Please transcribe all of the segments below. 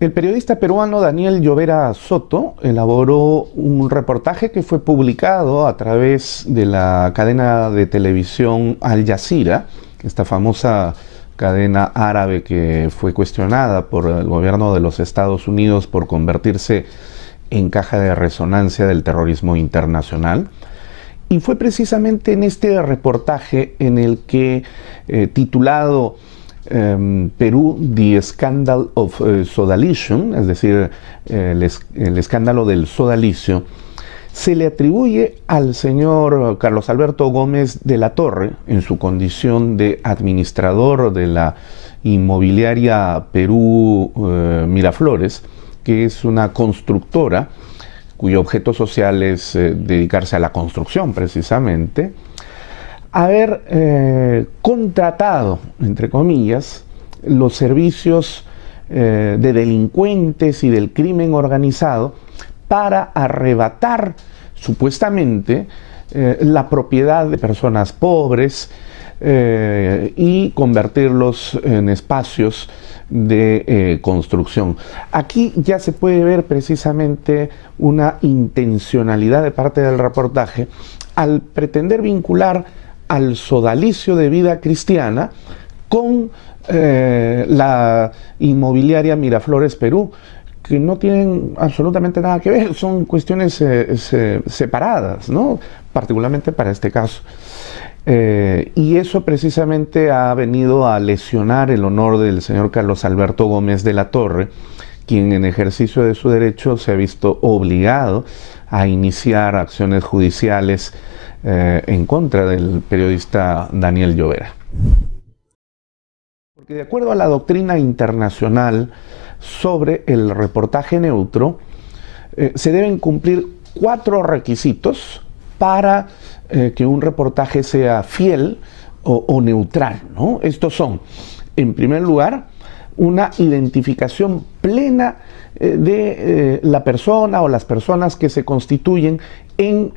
El periodista peruano Daniel Llovera Soto elaboró un reportaje que fue publicado a través de la cadena de televisión Al Jazeera, esta famosa cadena árabe que fue cuestionada por el gobierno de los Estados Unidos por convertirse en caja de resonancia del terrorismo internacional. Y fue precisamente en este reportaje en el que, titulado Perú, The Scandal of Sodalicio, es decir, el escándalo del sodalicio, se le atribuye al señor Carlos Alberto Gómez de la Torre, en su condición de administrador de la inmobiliaria Perú Miraflores, que es una constructora cuyo objeto social es dedicarse a la construcción precisamente, haber contratado, entre comillas, los servicios de delincuentes y del crimen organizado para arrebatar, supuestamente, la propiedad de personas pobres y convertirlos en espacios de construcción. Aquí ya se puede ver precisamente una intencionalidad de parte del reportaje al pretender vincular al sodalicio de vida cristiana con la inmobiliaria Miraflores Perú, que no tienen absolutamente nada que ver, son cuestiones separadas, ¿no? Particularmente para este caso. Y eso precisamente ha venido a lesionar el honor del señor Carlos Alberto Gómez de la Torre, quien en ejercicio de su derecho se ha visto obligado a iniciar acciones judiciales en contra del periodista Daniel Llovera. Porque de acuerdo a la doctrina internacional sobre el reportaje neutro, se deben cumplir 4 requisitos para que un reportaje sea fiel o neutral, ¿no? Estos son, en primer lugar, una identificación plena de la persona o las personas que se constituyen en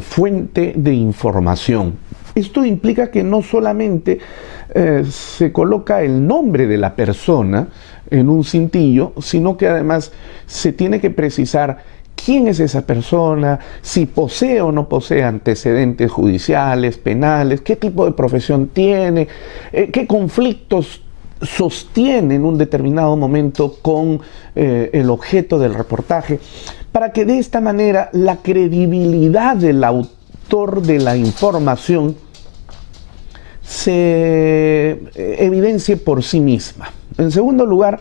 fuente de información. Esto implica que no solamente se coloca el nombre de la persona en un cintillo, sino que además se tiene que precisar quién es esa persona, si posee o no posee antecedentes judiciales, penales, qué tipo de profesión tiene, qué conflictos sostiene en un determinado momento con el objeto del reportaje, para que de esta manera la credibilidad del autor de la información se evidencie por sí misma. En segundo lugar,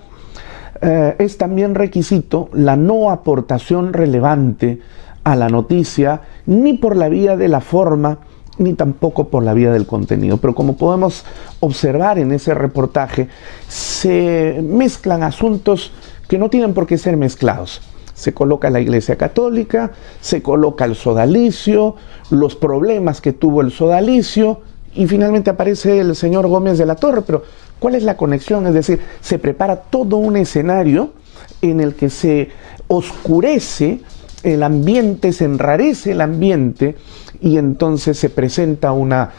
es también requisito la no aportación relevante a la noticia, ni por la vía de la forma, ni tampoco por la vía del contenido. Pero como podemos observar en ese reportaje, se mezclan asuntos que no tienen por qué ser mezclados. Se coloca la Iglesia Católica, se coloca el sodalicio, los problemas que tuvo el sodalicio, y finalmente aparece el señor Gómez de la Torre. Pero ¿cuál es la conexión? Es decir, se prepara todo un escenario en el que se oscurece el ambiente, se enrarece el ambiente, y entonces se presenta una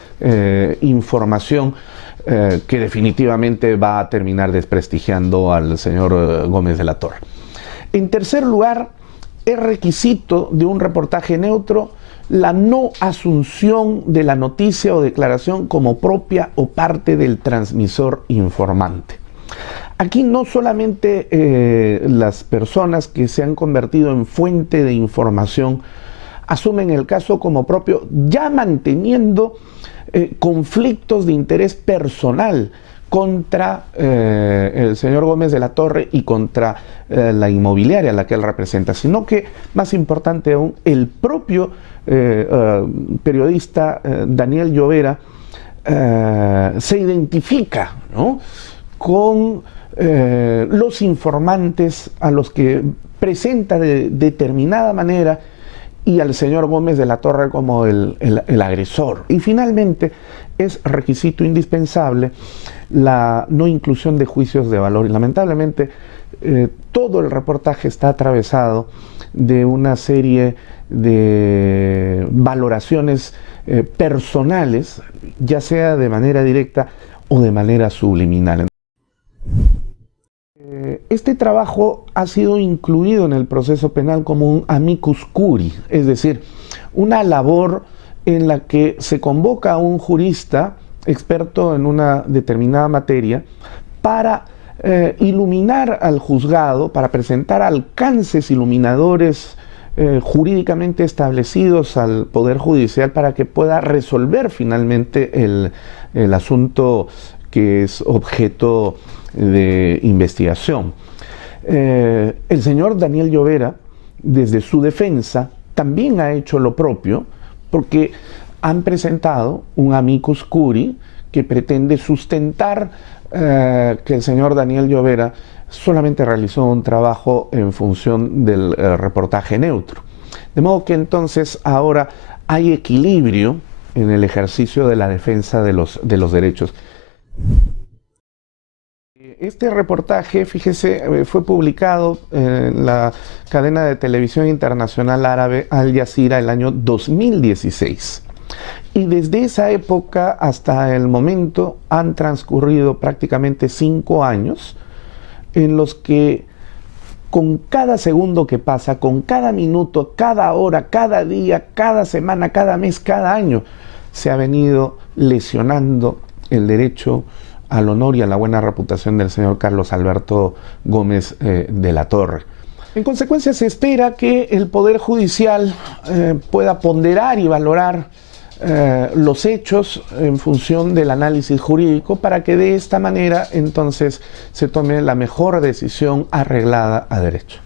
información que definitivamente va a terminar desprestigiando al señor Gómez de la Torre. En tercer lugar, es requisito de un reportaje neutro la no asunción de la noticia o declaración como propia o parte del transmisor informante. Aquí no solamente las personas que se han convertido en fuente de información asumen el caso como propio, ya manteniendo conflictos de interés personal contra el señor Gómez de la Torre y contra la inmobiliaria a la que él representa, sino que, más importante aún, el propio periodista Daniel Llovera se identifica, ¿no?, con los informantes a los que presenta de determinada manera, y al señor Gómez de la Torre como el agresor. Y finalmente es requisito indispensable la no inclusión de juicios de valor. Y lamentablemente todo el reportaje está atravesado de una serie de valoraciones personales, ya sea de manera directa o de manera subliminal. Este trabajo ha sido incluido en el proceso penal como un amicus curiae, es decir, una labor en la que se convoca a un jurista experto en una determinada materia para iluminar al juzgado, para presentar alcances iluminadores jurídicamente establecidos al Poder Judicial para que pueda resolver finalmente el asunto que es objeto de investigación. El señor Daniel Llovera, desde su defensa, también ha hecho lo propio, porque han presentado un amicus curiae que pretende sustentar que el señor Daniel Llovera solamente realizó un trabajo en función del reportaje neutro. De modo que entonces ahora hay equilibrio en el ejercicio de la defensa de los derechos. Este reportaje, fíjese, fue publicado en la cadena de televisión internacional árabe Al Jazeera el año 2016. Y desde esa época hasta el momento han transcurrido prácticamente 5 años en los que con cada segundo que pasa, con cada minuto, cada hora, cada día, cada semana, cada mes, cada año, se ha venido lesionando el derecho al honor y a la buena reputación del señor Carlos Alberto Gómez de la Torre. En consecuencia, se espera que el Poder Judicial pueda ponderar y valorar los hechos en función del análisis jurídico para que de esta manera entonces se tome la mejor decisión arreglada a derecho.